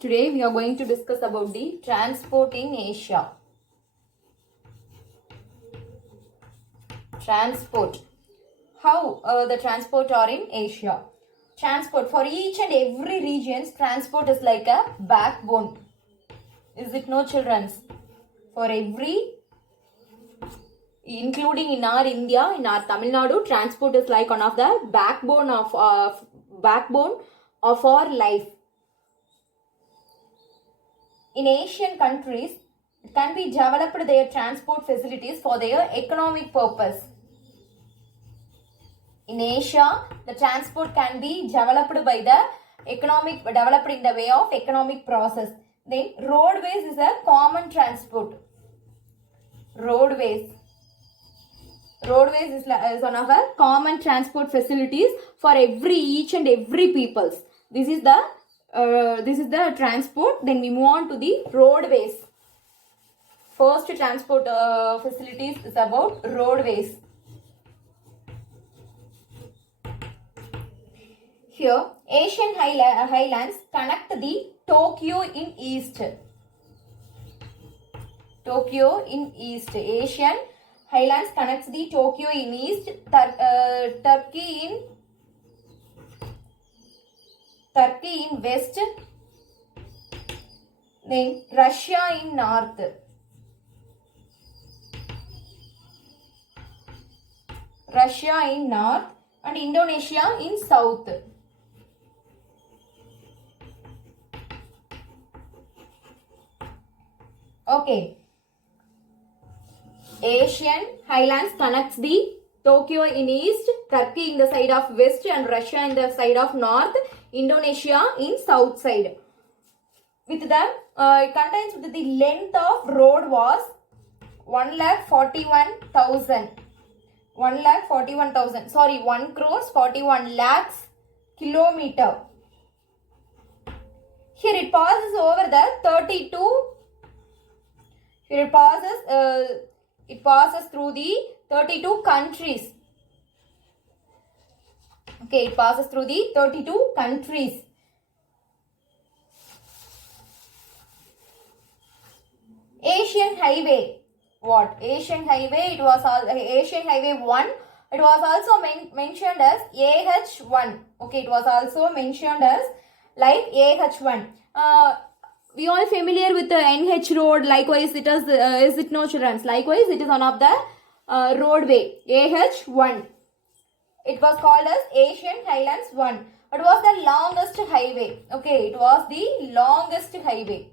Today we are going to discuss about the transport in Asia. Transport. How the transport are in Asia. Transport for each and every regions, transport is like a backbone. Is it no, childrens? For every, including in our India, in our Tamil Nadu, transport is like one of the backbone of our life. In Asian countries, it can be developed their transport facilities for their economic purpose. In Asia, the transport can be developed by the developed in the way of economic process. Then roadways is a common transport. Roadways is one of the common transport facilities for each and every peoples. This is the transport. Then we move on to the roadways. First transport facilities is about roadways. Here, Asian highlands connect the Tokyo in east. Tokyo in east. Asian highlands connects the Tokyo in east. Turkey in west. Then Russia in north. Russia in north and Indonesia in south. Okay. Asian highlands connects the Tokyo in east, Turkey in the side of west and Russia in the side of north, Indonesia in south side. With the it contains with the length of road was 1,41,000. 1,41,000. Sorry, 1 crores 41 lakhs kilometer. Here it passes over the 32. Here it passes through the 32 countries. Okay, it passes through the 32 countries. Asian Highway. What? Asian Highway. It was Asian Highway 1. It was also mentioned as AH1. Okay, it was also mentioned as like AH1. We all familiar with the NH road. Likewise, it is it no, children? Likewise, it is one of the roadway AH1. It was called as Asian Highlands 1. It was the longest highway. Okay, it was the longest highway.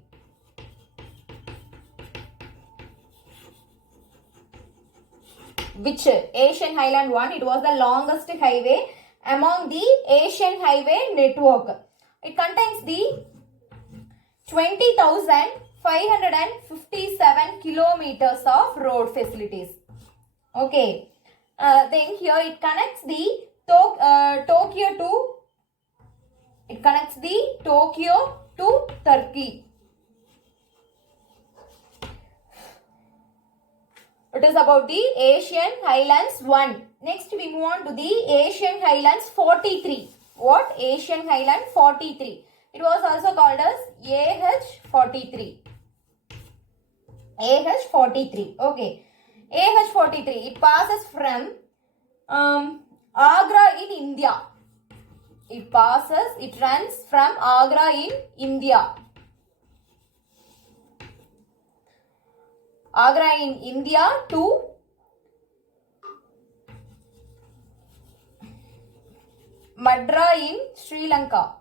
Which Asian Highland 1? It was the longest highway among the Asian highway network. It contains the 20,557 kilometers of road facilities. Okay. Then here it connects the Tokyo to Turkey. It is about the Asian Highlands 1. Next we move on to the Asian Highlands 43. What? Asian Highland 43. It was also called as AH43. AH43. Okay. AH43. It passes from Agra in India. It runs from Agra in India. Agra in India to Madras in Sri Lanka.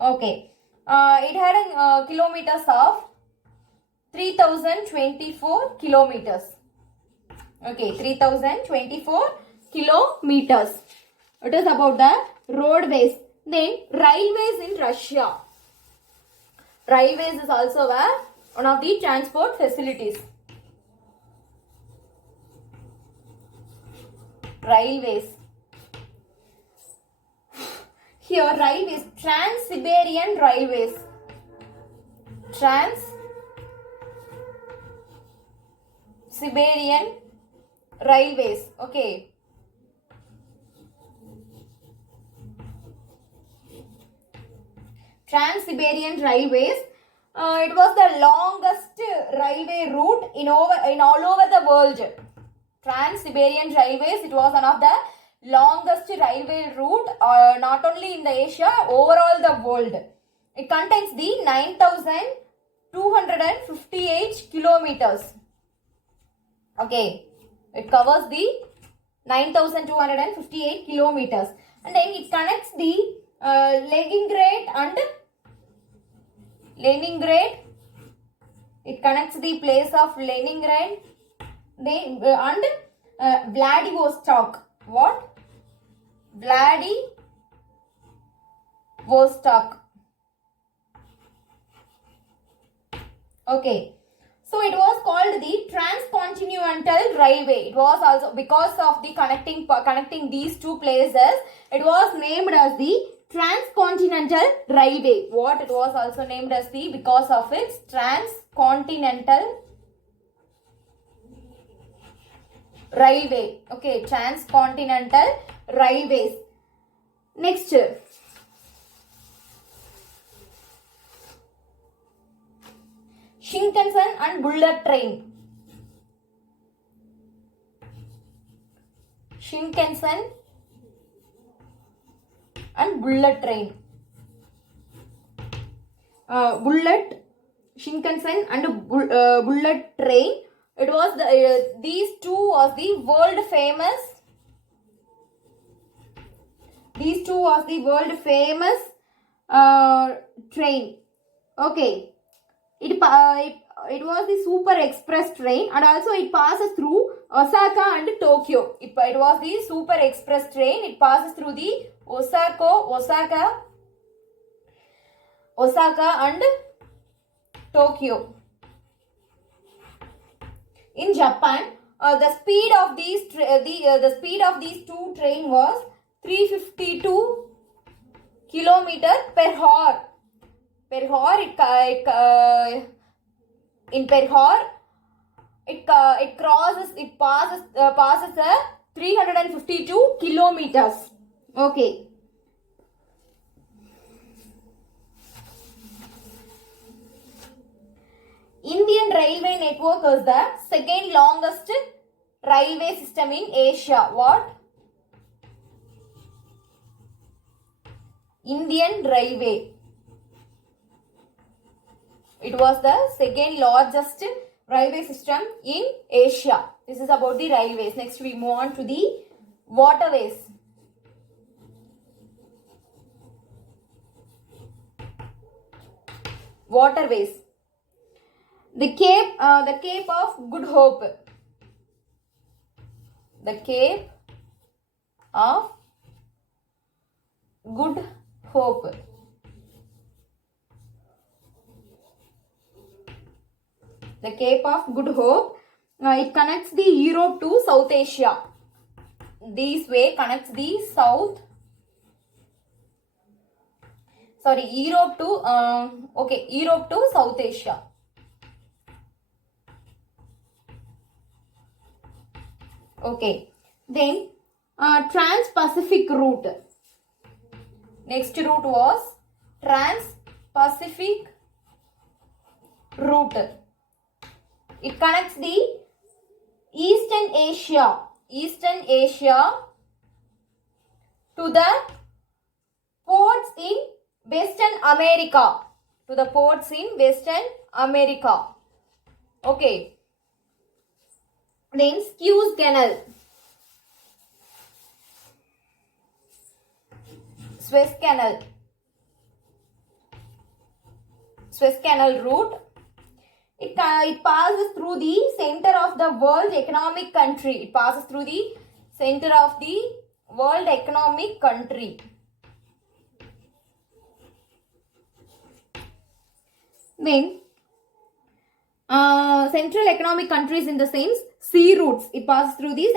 Okay. It had kilometers of 3,024 kilometers. Okay, 3,024 kilometers. It is about the roadways. Then railways in Russia. Railways is also one of the transport facilities. Railways. Here railways, Trans-Siberian Railways. Trans-Siberian Railways. Okay. Trans-Siberian Railways. It was the longest railway route in all over the world. Trans-Siberian Railways, it was one of the longest railway route, not only in the Asia, overall the world. It contains the 9,258 kilometers. Okay, it covers the 9,258 kilometers, and then it connects the Leningrad. It connects the place of Leningrad and Vladivostok. What? Vladivostok. Okay. So it was called the Transcontinental Railway. It was also because of the connecting these two places. It was named as the Transcontinental Railway. What it was also named as the because of its Transcontinental Railway. Okay, Transcontinental Railways. Next. Shinkansen and bullet train. Shinkansen and bullet train. Shinkansen and bullet train. It was these two was the world famous. These two was the world famous train. Okay. It was the super express train, and also it passes through Osaka and Tokyo. It was the super express train. It passes through the Osaka and Tokyo. In Japan, the speed of these two train was 352 kilometer per hour. In per hour, it passes 352 kilometers. Okay. Indian railway network is the second longest railway system in Asia. What? Indian railway. It was the second largest railway system in Asia. This is about the railways. Next we move on to the waterways. Waterways. The Cape of Good Hope. The Cape of Good Hope. The Cape of Good Hope. It connects the Europe to South Asia. This way connects the Europe to South Asia. Okay. Then Trans-Pacific route. Next route was Trans-Pacific route. It connects the Eastern Asia to the ports in Western America. Okay. Then Suez Canal. Suez Canal route. It passes through the center of the world economic country. Then central economic countries in the sense sea routes. It passes through the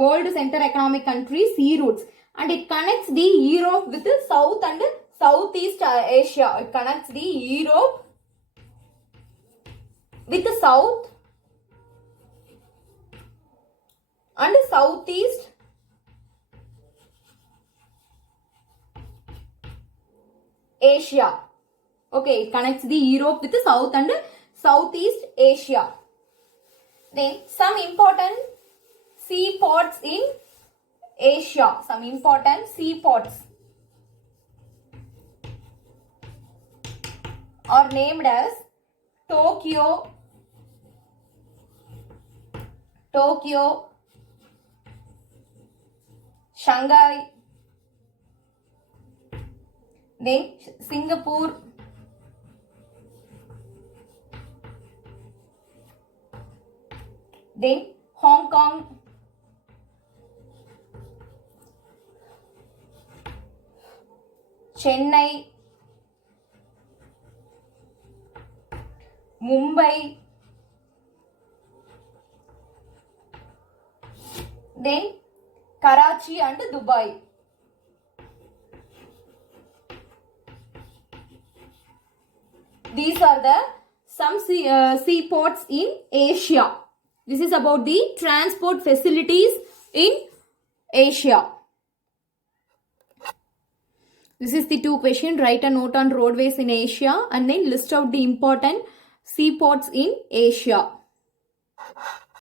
world center economic countries, sea routes, and it connects the Europe with the South and Southeast Asia. It connects the Europe with the South and Southeast Asia. Okay, it connects the Europe with the South and Southeast Asia. Then some important seaports in Asia. Some important seaports are named as Tokyo, Shanghai, then Singapore, then Hong Kong, Chennai, Mumbai, then Karachi and Dubai. These are the some seaports in Asia. This is about the transport facilities in Asia. This is the 2 question. Write a note on roadways in Asia and then list out the important seaports in Asia.